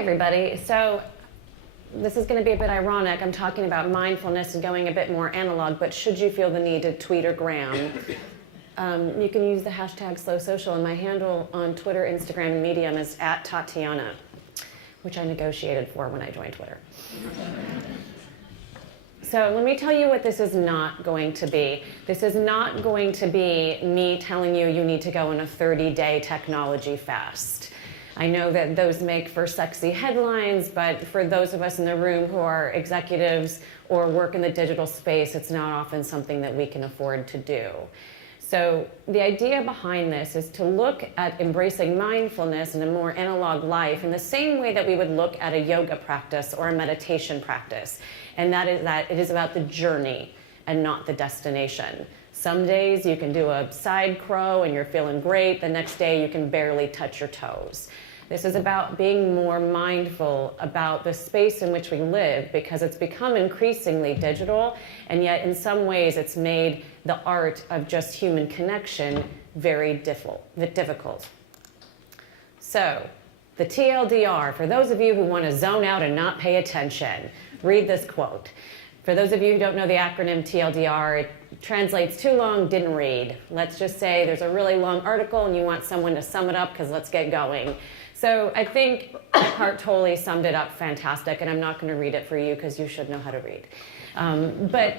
everybody. So this is going to be a bit ironic. I'm talking about mindfulness and going a bit more analog, but should you feel the need to tweet or gram, you can use the hashtag #SlowSocial, and my handle on Twitter, Instagram, and Medium is @Tatiana, which I negotiated for when I joined Twitter. So let me tell you what this is not going to be. This is not going to be me telling you you need to go on a 30-day technology fast. I know that those make for sexy headlines, but for those of us in the room who are executives or work in the digital space, it's not often something that we can afford to do. So the idea behind this is to look at embracing mindfulness in a more analog life in the same way that we would look at a yoga practice or a meditation practice. And that is that it is about the journey and not the destination. Some days you can do a side crow and you're feeling great. The next day you can barely touch your toes. This is about being more mindful about the space in which we live, because it's become increasingly digital, and yet in some ways it's made the art of just human connection very difficult. So, the TLDR, for those of you who want to zone out and not pay attention, read this quote. For those of you who don't know the acronym TLDR, it translates too long, didn't read. Let's just say there's a really long article and you want someone to sum it up because let's get going. So I think Eckhart Tolle summed it up fantastic, and I'm not going to read it for you because you should know how to read. But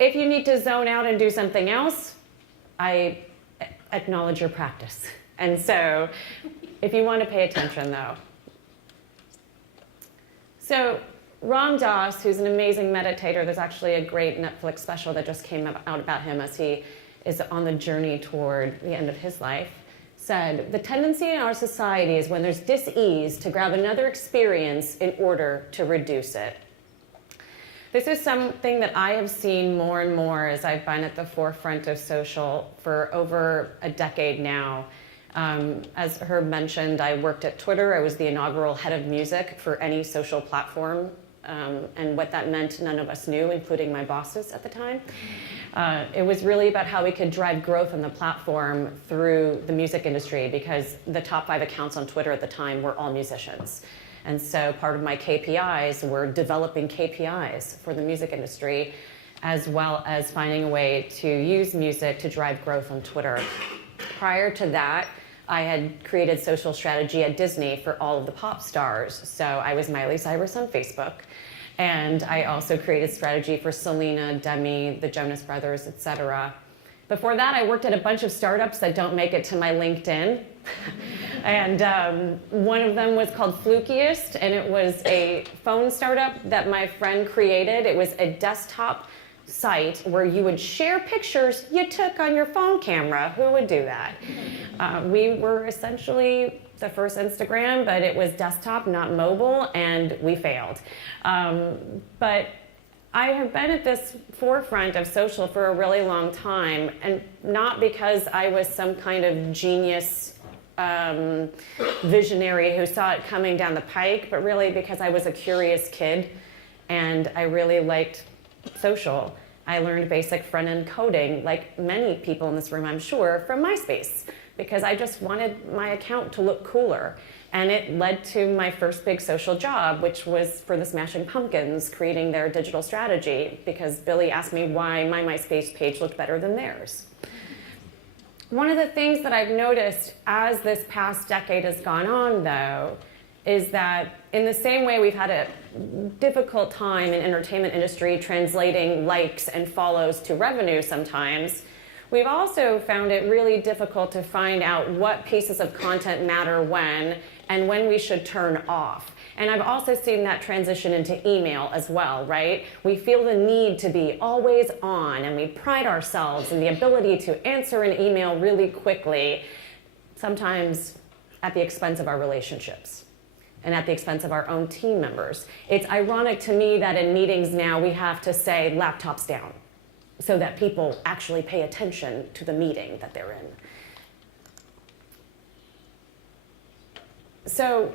if you need to zone out and do something else, I acknowledge your practice. And so if you want to pay attention, though. So Ram Dass, who's an amazing meditator, there's actually a great Netflix special that just came out about him as he is on the journey toward the end of his life, said, the tendency in our society is when there's dis-ease to grab another experience in order to reduce it. This is something that I have seen more and more as I've been at the forefront of social for over a decade now. As Herb mentioned, I worked at Twitter. I was the inaugural head of music for any social platform. And what that meant, none of us knew, including my bosses at the time. It was really about how we could drive growth on the platform through the music industry, because the top 5 accounts on Twitter at the time were all musicians. And so part of my KPIs were developing KPIs for the music industry, as well as finding a way to use music to drive growth on Twitter. Prior to that, I had created social strategy at Disney for all of the pop stars. So I was Miley Cyrus on Facebook. And I also created strategy for Selena, Demi, the Jonas Brothers, etc. Before that, I worked at a bunch of startups that don't make it to my LinkedIn. And one of them was called Flukiest, and it was a phone startup that my friend created. It was a desktop site where you would share pictures you took on your phone camera. Who would do that? We were essentially the first Instagram, but it was desktop, not mobile, and we failed. But I have been at this forefront of social for a really long time, and not because I was some kind of genius visionary who saw it coming down the pike, but really because I was a curious kid and I really liked social. I learned basic front-end coding, like many people in this room, I'm sure, from MySpace, because I just wanted my account to look cooler. And it led to my first big social job, which was for the Smashing Pumpkins, creating their digital strategy, because Billy asked me why my MySpace page looked better than theirs. One of the things that I've noticed as this past decade has gone on, though, is that in the same way we've had a difficult time in entertainment industry translating likes and follows to revenue sometimes, we've also found it really difficult to find out what pieces of content matter when and when we should turn off. And I've also seen that transition into email as well, right? We feel the need to be always on, and we pride ourselves in the ability to answer an email really quickly, sometimes at the expense of our relationships and at the expense of our own team members. It's ironic to me that in meetings now we have to say laptops down so that people actually pay attention to the meeting that they're in. So,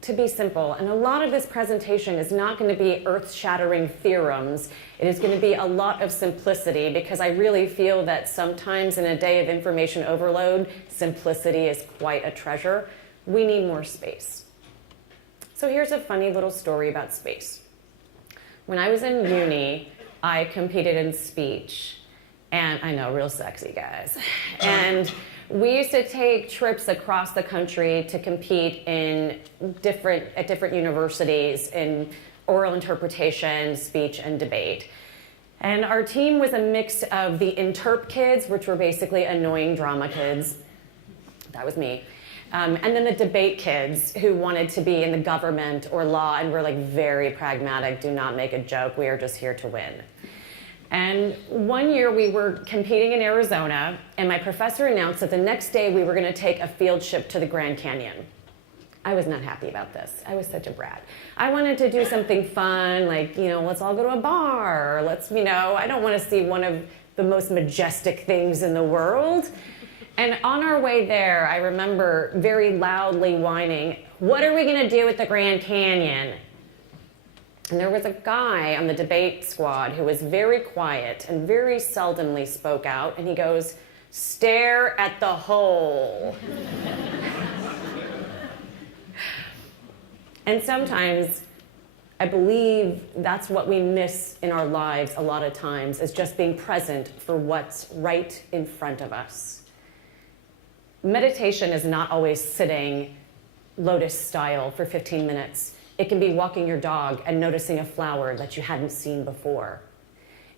to be simple, and a lot of this presentation is not going to be earth-shattering theorems. It is going to be a lot of simplicity, because I really feel that sometimes in a day of information overload, simplicity is quite a treasure. We need more space. So here's a funny little story about space. When I was in uni, I competed in speech. And I know, real sexy, guys. And we used to take trips across the country to compete at different universities in oral interpretation, speech, and debate. And our team was a mix of the interp kids, which were basically annoying drama kids. That was me. And then the debate kids who wanted to be in the government or law and were like very pragmatic, do not make a joke, we are just here to win. And one year we were competing in Arizona, and my professor announced that the next day we were going to take a field trip to the Grand Canyon. I was not happy about this. I was such a brat. I wanted to do something fun, like, let's all go to a bar, or I don't want to see one of the most majestic things in the world. And on our way there, I remember very loudly whining, "What are we going to do at the Grand Canyon?" And there was a guy on the debate squad who was very quiet and very seldomly spoke out, and he goes, "Stare at the hole." And sometimes I believe that's what we miss in our lives a lot of times, is just being present for what's right in front of us. Meditation is not always sitting lotus style for 15 minutes. It can be walking your dog and noticing a flower that you hadn't seen before.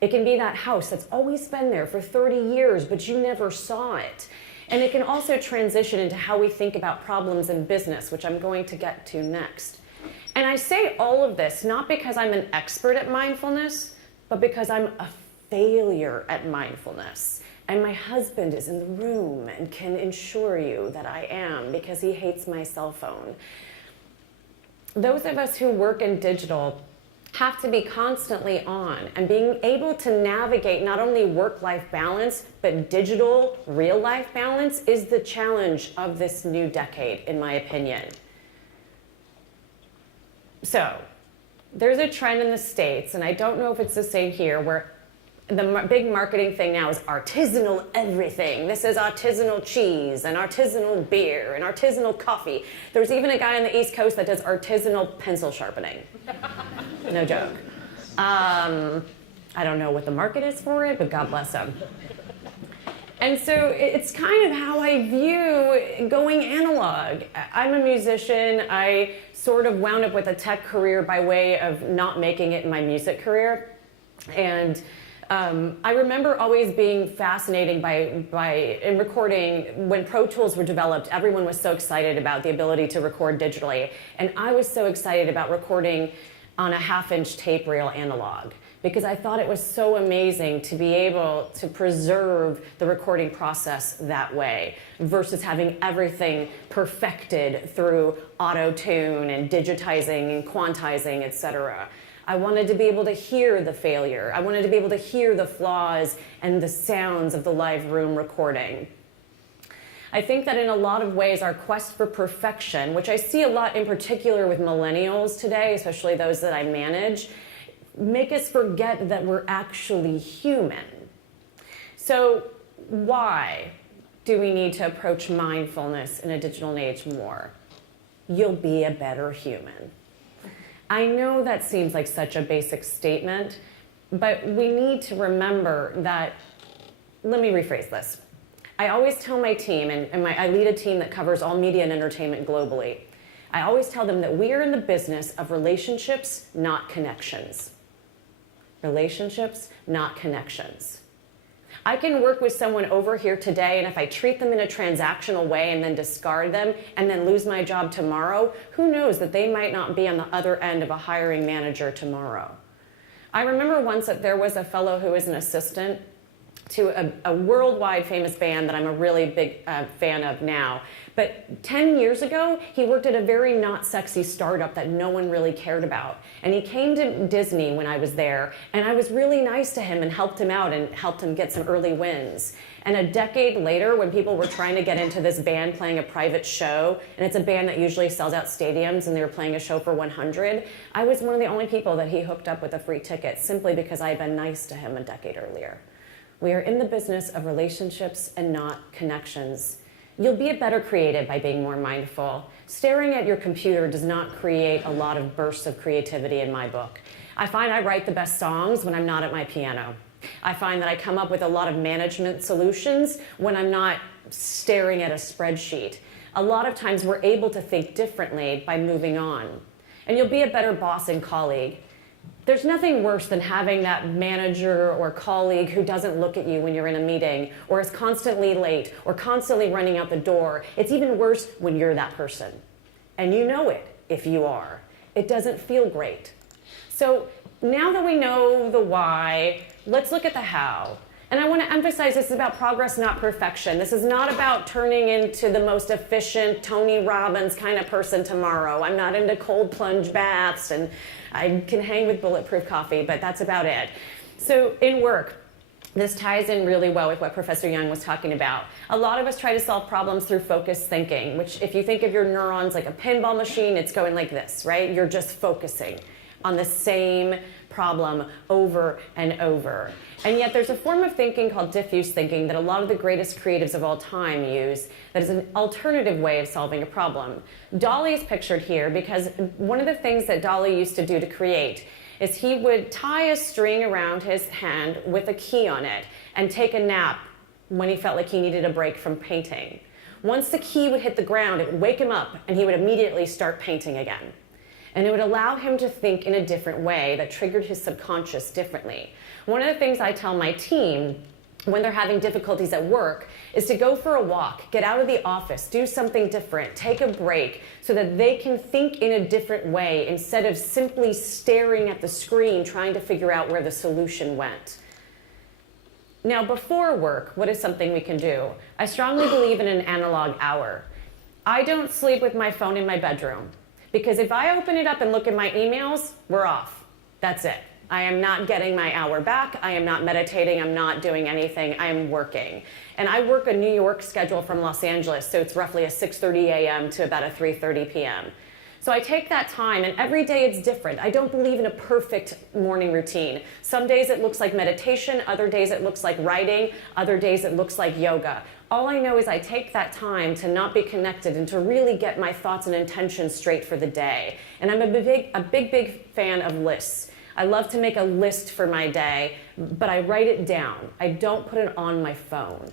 It can be that house that's always been there for 30 years, but you never saw it. And it can also transition into how we think about problems in business, which I'm going to get to next. And I say all of this not because I'm an expert at mindfulness, but because I'm a failure at mindfulness. And my husband is in the room and can assure you that I am, because he hates my cell phone. Those of us who work in digital have to be constantly on, and being able to navigate not only work-life balance, but digital real-life balance is the challenge of this new decade, in my opinion. So, there's a trend in the States, and I don't know if it's the same here, where the big marketing thing now is artisanal everything. This is artisanal cheese and artisanal beer and artisanal coffee. There's even a guy on the East Coast that does artisanal pencil sharpening. No joke. I don't know what the market is for it, but God bless him. And so it's kind of how I view going analog. I'm a musician. I sort of wound up with a tech career by way of not making it in my music career. And I remember always being fascinated in recording. When Pro Tools were developed, everyone was so excited about the ability to record digitally. And I was so excited about recording on a half-inch tape reel analog, because I thought it was so amazing to be able to preserve the recording process that way versus having everything perfected through auto-tune and digitizing and quantizing, etc. I wanted to be able to hear the failure. I wanted to be able to hear the flaws and the sounds of the live room recording. I think that in a lot of ways, our quest for perfection, which I see a lot in particular with millennials today, especially those that I manage, make us forget that we're actually human. So why do we need to approach mindfulness in a digital age more? You'll be a better human. I know that seems like such a basic statement, but we need to remember that, let me rephrase this. I always tell my team, I lead a team that covers all media and entertainment globally. I always tell them that we are in the business of relationships, not connections. Relationships, not connections. I can work with someone over here today, and if I treat them in a transactional way and then discard them and then lose my job tomorrow, who knows that they might not be on the other end of a hiring manager tomorrow. I remember once that there was a fellow who was an assistant to a worldwide famous band that I'm a really big fan of now. But 10 years ago, he worked at a very not sexy startup that no one really cared about. And he came to Disney when I was there, and I was really nice to him and helped him out and helped him get some early wins. And a decade later, when people were trying to get into this band playing a private show, and it's a band that usually sells out stadiums, and they were playing a show for 100, I was one of the only people that he hooked up with a free ticket, simply because I had been nice to him a decade earlier. We are in the business of relationships and not connections. You'll be a better creative by being more mindful. Staring at your computer does not create a lot of bursts of creativity in my book. I find I write the best songs when I'm not at my piano. I find that I come up with a lot of management solutions when I'm not staring at a spreadsheet. A lot of times we're able to think differently by moving on. And you'll be a better boss and colleague. There's nothing worse than having that manager or colleague who doesn't look at you when you're in a meeting, or is constantly late, or constantly running out the door. It's even worse when you're that person. And you know it if you are. It doesn't feel great. So now that we know the why, let's look at the how. And I want to emphasize this is about progress, not perfection. This is not about turning into the most efficient Tony Robbins kind of person tomorrow. I'm not into cold plunge baths, and I can hang with bulletproof coffee, but that's about it. So in work, this ties in really well with what Professor Young was talking about. A lot of us try to solve problems through focused thinking, which if you think of your neurons like a pinball machine, it's going like this, right? You're just focusing on the same problem over and over. And yet there's a form of thinking called diffuse thinking that a lot of the greatest creatives of all time use that is an alternative way of solving a problem. Dali is pictured here because one of the things that Dali used to do to create is he would tie a string around his hand with a key on it and take a nap when he felt like he needed a break from painting. Once the key would hit the ground, it would wake him up and he would immediately start painting again. And it would allow him to think in a different way that triggered his subconscious differently. One of the things I tell my team when they're having difficulties at work is to go for a walk, get out of the office, do something different, take a break so that they can think in a different way instead of simply staring at the screen trying to figure out where the solution went. Now, before work, what is something we can do? I strongly believe in an analog hour. I don't sleep with my phone in my bedroom. Because if I open it up and look at my emails, we're off. That's it. I am not getting my hour back. I am not meditating. I'm not doing anything. I am working. And I work a New York schedule from Los Angeles, so it's roughly a 6:30 a.m. to about a 3:30 p.m. So I take that time, and every day it's different. I don't believe in a perfect morning routine. Some days it looks like meditation, other days it looks like writing, other days it looks like yoga. All I know is I take that time to not be connected and to really get my thoughts and intentions straight for the day. And I'm a big fan of lists. I love to make a list for my day, but I write it down. I don't put it on my phone.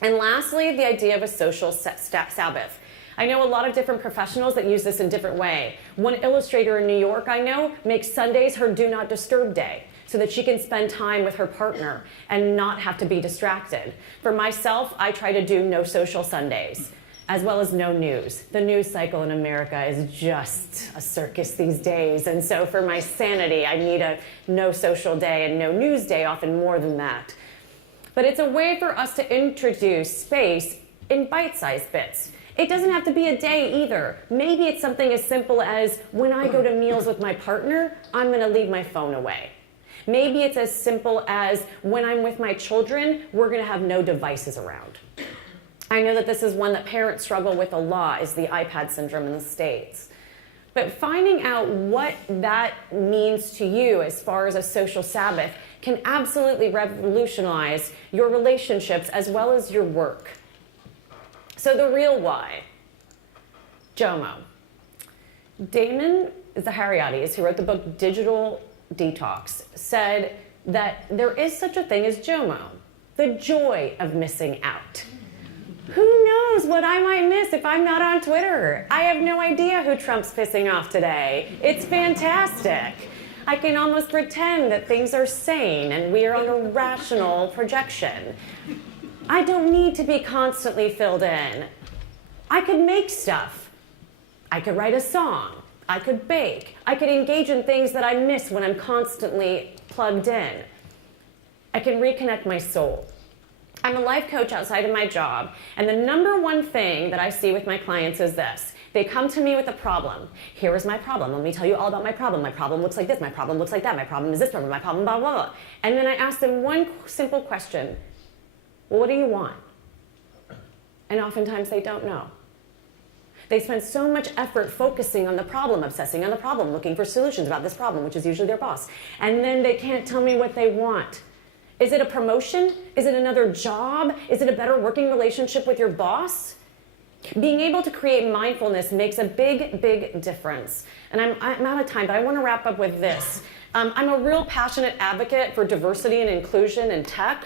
And lastly, the idea of a social Sabbath. I know a lot of different professionals that use this in different way. One illustrator in New York I know makes Sundays her do not disturb day, so that she can spend time with her partner and not have to be distracted. For myself, I try to do no social Sundays, as well as no news. The news cycle in America is just a circus these days, and so for my sanity, I need a no social day and no news day, often more than that. But it's a way for us to introduce space in bite-sized bits. It doesn't have to be a day either. Maybe it's something as simple as when I go to meals with my partner, I'm gonna leave my phone away. Maybe it's as simple as when I'm with my children, we're gonna have no devices around. I know that this is one that parents struggle with a lot, is the iPad syndrome in the States. But finding out what that means to you as far as a social Sabbath can absolutely revolutionize your relationships as well as your work. So the real why, JOMO. Damon Zahariadis, who wrote the book Digital Detox, said that there is such a thing as JOMO, the joy of missing out. Who knows what I might miss if I'm not on Twitter? I have no idea who Trump's pissing off today. It's fantastic. I can almost pretend that things are sane and we are on a rational projection. I don't need to be constantly filled in. I could make stuff. I could write a song. I could bake. I could engage in things that I miss when I'm constantly plugged in. I can reconnect my soul. I'm a life coach outside of my job, and the number one thing that I see with my clients is this. They come to me with a problem. Here is my problem. Let me tell you all about my problem. My problem looks like this. My problem looks like that. My problem is this problem. My problem, blah, blah, blah. And then I ask them one simple question. Well, what do you want? And oftentimes they don't know. They spend so much effort focusing on the problem, obsessing on the problem, looking for solutions about this problem, which is usually their boss. And then they can't tell me what they want. Is it a promotion? Is it another job? Is it a better working relationship with your boss? Being able to create mindfulness makes a big, big difference. And I'm out of time, but I want to wrap up with this. I'm a real passionate advocate for diversity and inclusion in tech.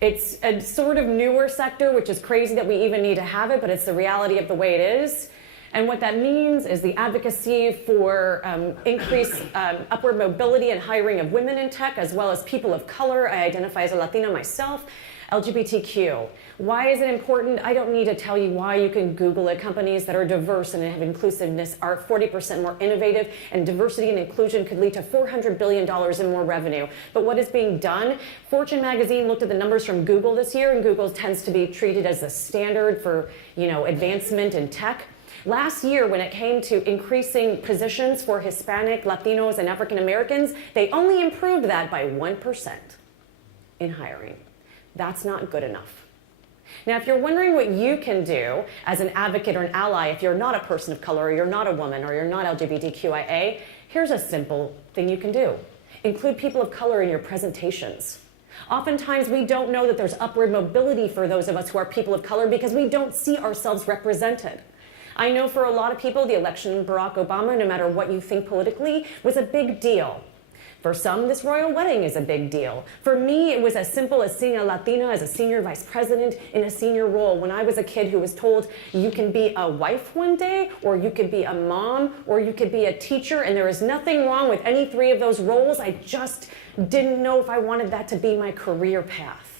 It's a sort of newer sector, which is crazy that we even need to have it, but it's the reality of the way it is. And what that means is the advocacy for increased upward mobility and hiring of women in tech, as well as people of color. I identify as a Latina myself. LGBTQ. Why is it important? I don't need to tell you why. You can Google it. Companies that are diverse and have inclusiveness are 40% more innovative, and diversity and inclusion could lead to $400 billion in more revenue. But what is being done? Fortune magazine looked at the numbers from Google this year, and Google tends to be treated as the standard for, advancement in tech. Last year, when it came to increasing positions for Hispanic, Latinos, and African Americans, they only improved that by 1% in hiring. That's not good enough. Now, if you're wondering what you can do as an advocate or an ally if you're not a person of color, or you're not a woman, or you're not LGBTQIA, here's a simple thing you can do. Include people of color in your presentations. Oftentimes, we don't know that there's upward mobility for those of us who are people of color because we don't see ourselves represented. I know for a lot of people, the election of Barack Obama, no matter what you think politically, was a big deal. For some, this royal wedding is a big deal. For me, it was as simple as seeing a Latina as a senior vice president in a senior role when I was a kid who was told you can be a wife one day, or you could be a mom, or you could be a teacher, and there is nothing wrong with any three of those roles. I just didn't know if I wanted that to be my career path.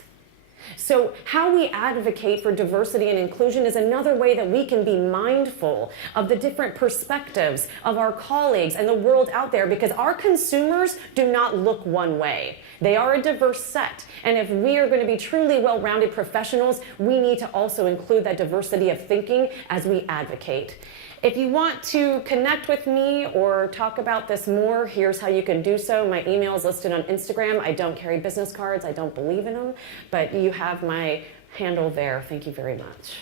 So how we advocate for diversity and inclusion is another way that we can be mindful of the different perspectives of our colleagues and the world out there, because our consumers do not look one way. They are a diverse set. And if we are going to be truly well-rounded professionals, we need to also include that diversity of thinking as we advocate. If you want to connect with me or talk about this more, here's how you can do so. My email is listed on Instagram. I don't carry business cards. I don't believe in them, but you have my handle there. Thank you very much.